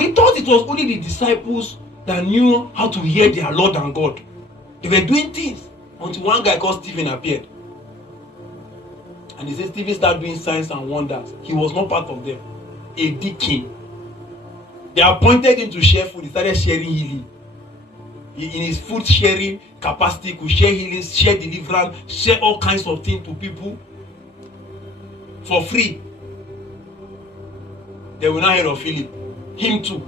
We thought it was only the disciples that knew how to hear their Lord and God. They were doing things until one guy called Stephen appeared. And he said Stephen started doing signs and wonders. He was not part of them. A deacon. They appointed him to share food. He started sharing healing. In his food sharing capacity, could share healing, share deliverance, share all kinds of things to people for free. They will not hear of Philip. Him too.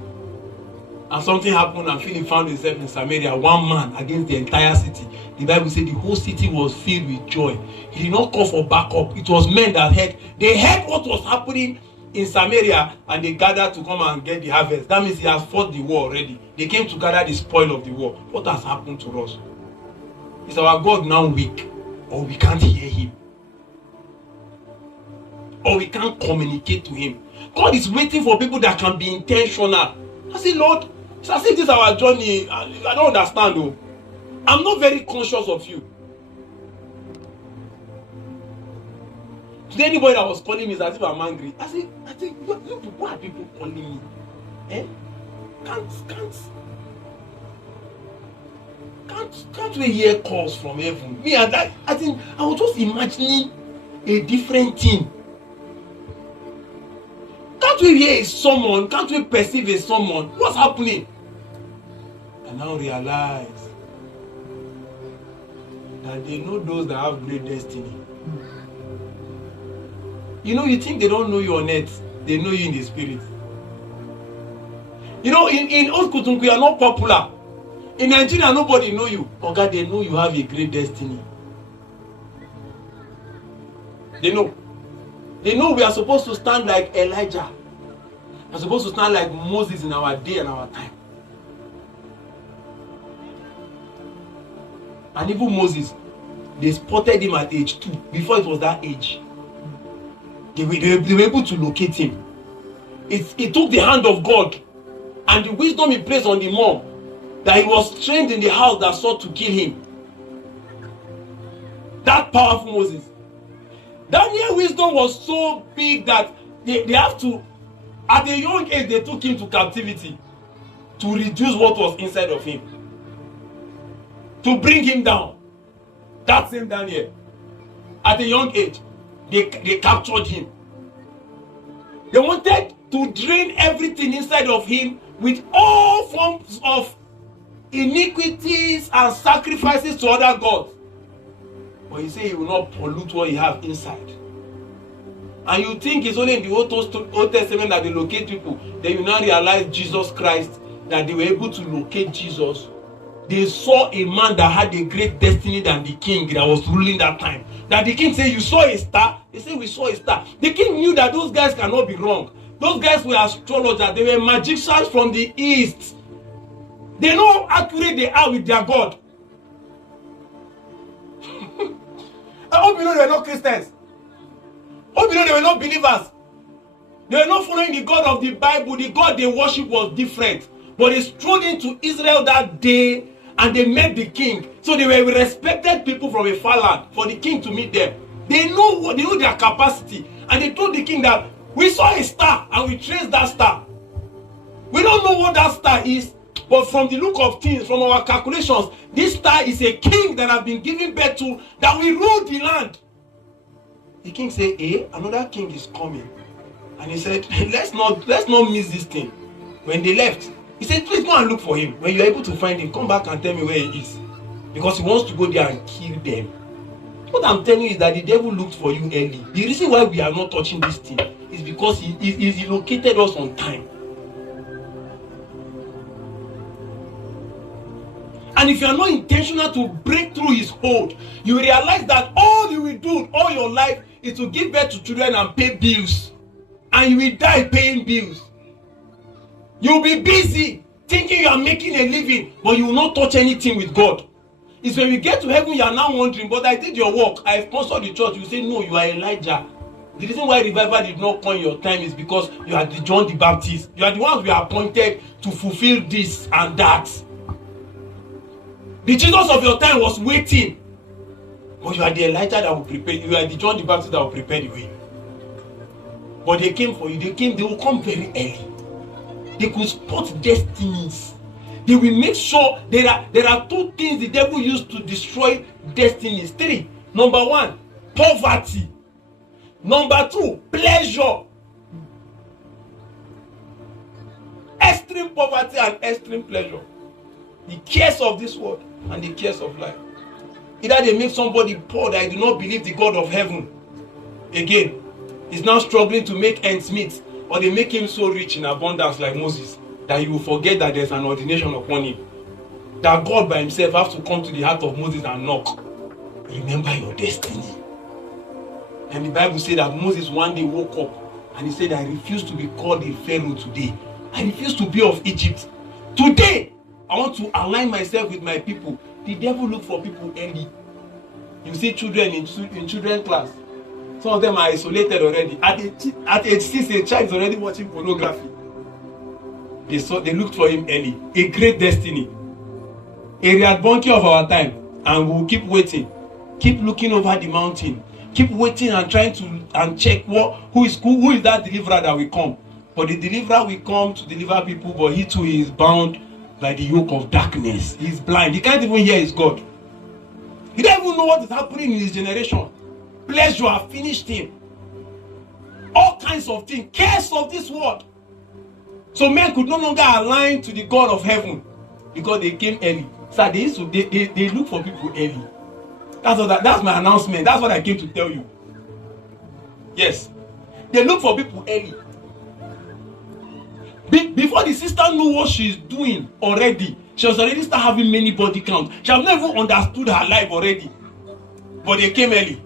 And something happened and Philip found himself in Samaria, one man against the entire city. The Bible said the whole city was filled with joy. He did not call for backup. It was men that heard. They heard what was happening in Samaria and they gathered to come and get the harvest. That means he has fought the war already. They came to gather the spoil of the war. What has happened to us? Is our God now weak? Or we can't hear him? Or we can't communicate to him? God is waiting for people that can be intentional. I say, Lord, it's as if this is our journey. I don't understand though. I'm not very conscious of you. Today, anybody that was calling me is as if I'm angry. I say, why are people calling me? Can't we hear calls from heaven? Me and that, I was just imagining a different thing. Can't we hear a summon? Can't we perceive a summon? What's happening? I now realize that they know those that have great destiny. You know, you think they don't know you on earth, they know you in the spirit. You know, in Old Kutunku, you are not popular. In Nigeria, nobody know you. Oh God, they know you have a great destiny. They know. They know we are supposed to stand like Elijah. We are supposed to stand like Moses in our day and our time. And even Moses, they spotted him at age 2, before it was that age. They were able to locate him. It took the hand of God and the wisdom he placed on the mom that he was trained in the house that sought to kill him. That powerful Moses. Daniel's wisdom was so big that they have to, at a young age, they took him to captivity to reduce what was inside of him, to bring him down. That same Daniel, at a young age, they captured him. They wanted to drain everything inside of him with all forms of iniquities and sacrifices to other gods. But he said he will not pollute what he have inside. And you think it's only in the Old Testament that they locate people. Then you now realize Jesus Christ, that they were able to locate Jesus. They saw a man that had a great destiny than the king that was ruling that time. That the king said, you saw a star? They said, we saw a star. The king knew that those guys cannot be wrong. Those guys were astrologers. They were magicians from the east. They know how accurate they are with their God. I hope you know they were not Christians. I hope you know they were not believers. They were not following the God of the Bible. The God they worship was different. But they strolled into Israel that day and they met the king. So they were respected people from a far land for the king to meet them. They know their capacity. And they told the king that we saw a star and we traced that star. We don't know what that star is, but from the look of things, from our calculations, this star is a king that has been given birth to, that will rule the land. The king said, another king is coming. And he said, let's not miss this thing. When they left, he said, please go and look for him. When you're able to find him, come back and tell me where he is. Because he wants to go there and kill them. What I'm telling you is that the devil looked for you early. The reason why we are not touching this thing is because he located us on time. And if you are not intentional to break through his hold, you realize that all you will do all your life is to give birth to children and pay bills. And you will die paying bills. You will be busy thinking you are making a living, but you will not touch anything with God. It's when you get to heaven, you are now wondering, but I did your work. I sponsored the church. You say, no, you are Elijah. The reason why revival did not come in your time is because you are the John the Baptist. You are the ones we are appointed to fulfill this and that. The Jesus of your time was waiting. But you are the Elijah that will prepare. You are the John the Baptist that will prepare the way. But they came for you. They will come very early. They could spot destinies. They will make sure there are two things the devil used to destroy destinies. 3. Number 1, poverty. Number 2, pleasure. Extreme poverty and extreme pleasure. The cares of this world and the cares of life. Either they make somebody poor that do not believe the God of heaven. Again, he's now struggling to make ends meet, or they make him so rich in abundance like Moses that he will forget that there's an ordination upon him. That God by himself has to come to the heart of Moses and knock. Remember your destiny. And the Bible said that Moses one day woke up and he said, I refuse to be called a Pharaoh today. I refuse to be of Egypt. Today, I want to align myself with my people. The devil look for people early. You see children in children's class. Some of them are isolated already. At age 6, a child is already watching pornography. They looked for him early. A great destiny. A Riadbonki of our time. And we'll keep waiting. Keep looking over the mountain. Keep waiting and trying to check who is that deliverer that will come. But the deliverer will come to deliver people, but he too is bound by the yoke of darkness. He's blind. He can't even hear his God. He don't even know what is happening in his generation. Pleasure have finished him. All kinds of things. Cares of this world. So men could no longer align to the God of heaven because they came early. So they look for people early. That's my announcement. That's what I came to tell you. Yes. They look for people early. Before the sister knew what she's doing already, she was already start having many body count. She has never understood her life already. But they came early.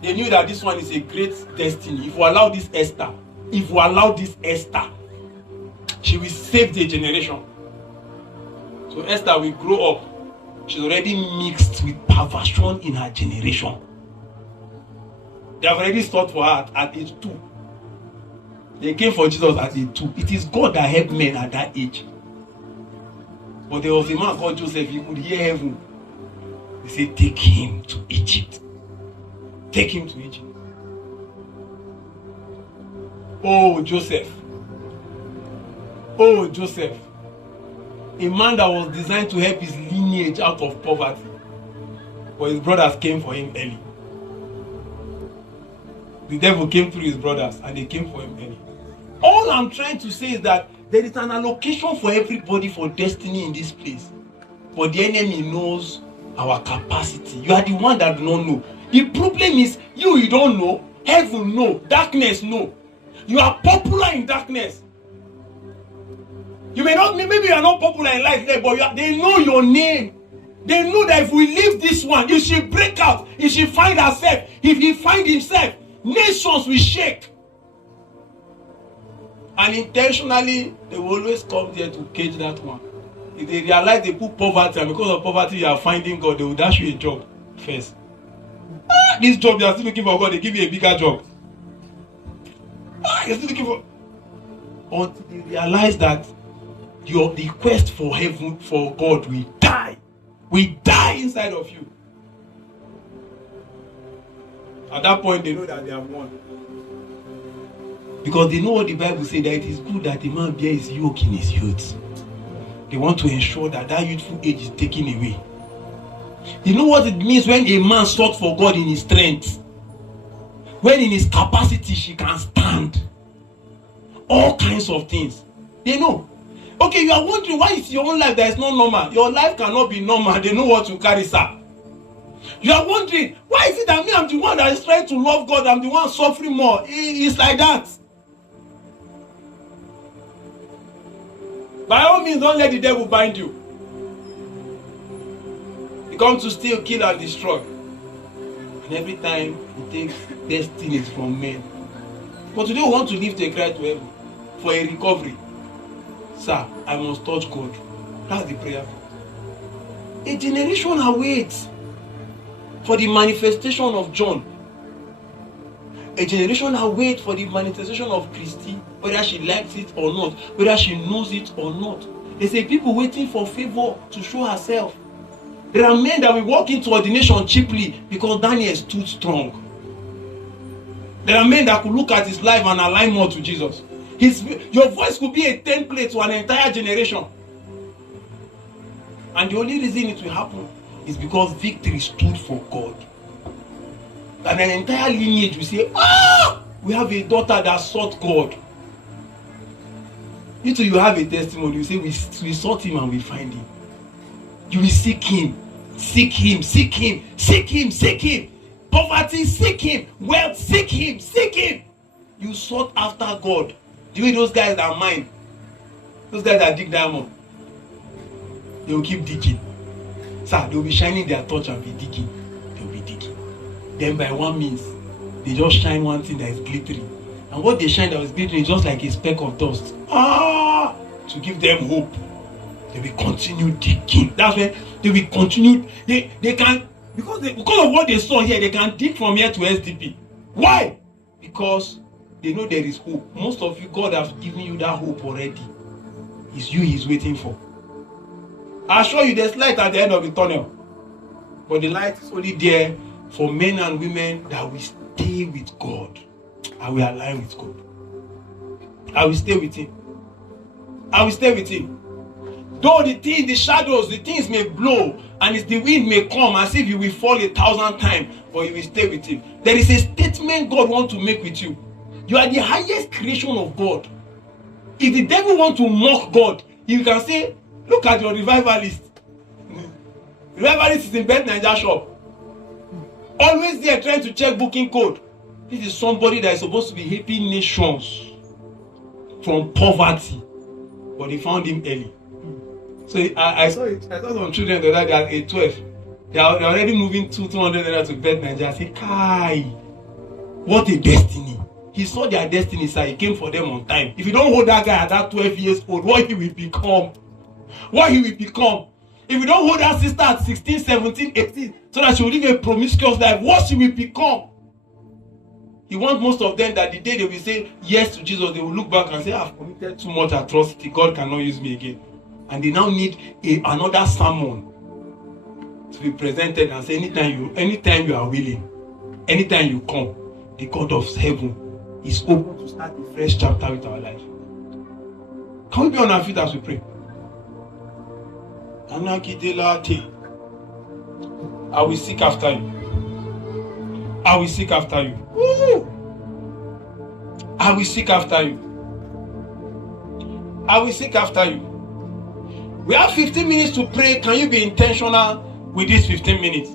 They knew that this one is a great destiny. If we allow this Esther, she will save the generation. So Esther will grow up. She's already mixed with perversion in her generation. They have already sought for her at age 2. They came for Jesus at age 2. It is God that helped men at that age. But there was a man called Joseph. He could hear heaven. He said, take him to Egypt. Take him to Egypt. Oh, Joseph. Oh, Joseph. A man that was designed to help his lineage out of poverty. But his brothers came for him early. The devil came through his brothers and they came for him early. All I'm trying to say is that there is an allocation for everybody for destiny in this place. But the enemy knows our capacity. You are the one that do not know. The problem is you don't know. Heaven know. Darkness know. You are popular in darkness. You may not, maybe you are not popular in life there, but they know your name. They know that if we leave this one, if she break out, if she find herself, if he find himself, nations will shake. And intentionally, they will always come there to cage that one. If they realize they put poverty, and because of poverty you are finding God, they will dash you a job first. This job you are still looking for God, they give you a bigger job. You're still looking for... Until they realize that the quest for heaven, for God, will die. Will die inside of you. At that point, they know that they have won. Because they know what the Bible says, that it is good that a man bear his yoke in his youth. They want to ensure that youthful age is taken away. You know what it means when a man sought for God in his strength? When in his capacity she can stand. All kinds of things. They know. Okay, you are wondering why is your own life that is not normal. Your life cannot be normal. They know what you carry, sir. You are wondering, why is it that me, I'm the one that is trying to love God, I'm the one suffering more? It's like that. By all means, don't let the devil bind you. He comes to steal, kill, and destroy. And every time, he takes destinies from men. But today we want to lift a cry to heaven for a recovery. Sir, I must touch God. That's the prayer. A generation awaits for the manifestation of John. A generation awaits for the manifestation of Christy, whether she likes it or not, whether she knows it or not. There's a people waiting for favor to show herself. There are men that will walk into ordination cheaply because Daniel stood strong. There are men that could look at his life and align more to Jesus. Your voice could be a template to an entire generation. And the only reason it will happen is because victory stood for God. And an entire lineage will say, we have a daughter that sought God. You too, you have a testimony. You say, we sought him and we find him. You will seek him. Seek him, seek him, seek him, seek him. Poverty, seek him. Wealth, seek him, seek him. You sought after God. Do you know those guys that mine? Those guys that dig diamond. They will keep digging. Sir, they will be shining their torch and be digging. They will be digging. Then by one means, they just shine one thing that is glittering. And what they shine that is glittering is just like a speck of dust. To give them hope. They will continue digging. That's when they will continue. They can, because of what they saw here, they can dig from here to SDP. Why? Because they know there is hope. Most of you, God has given you that hope already. It's you he's waiting for. I assure you there's light at the end of the tunnel. But the light is only there for men and women that will stay with God. I will align with God. I will stay with him. I will stay with him. Though the shadows, the things may blow, and the wind may come as if you will fall 1,000 times, but you will stay with him. There is a statement God wants to make with you. You are the highest creation of God. If the devil wants to mock God, he can say, look at your revivalist. Revivalist is in Beth Niger shop. Always there trying to check booking code. This is somebody that is supposed to be helping nations from poverty. But they found him early. So I saw it. I saw some children that are at 12. They are already moving 200 to Beth Niger. I said, Kai, what a destiny. He saw their destiny, sir. He came for them on time. If you don't hold that guy at that 12 years old, what he will become? What he will become? If you don't hold that sister at 16, 17, 18, so that she will live a promiscuous life, what she will become? He wants most of them that the day they will say yes to Jesus, they will look back and say, I've committed too much atrocity. God cannot use me again. And they now need another sermon to be presented and say, anytime you are willing, anytime you come, the God of heaven is open to start a fresh chapter with our life. Can we be on our feet as we pray? I will seek after you. I will seek after you. Woo! I will seek after you. I will seek after you. We have 15 minutes to pray. Can you be intentional with these 15 minutes?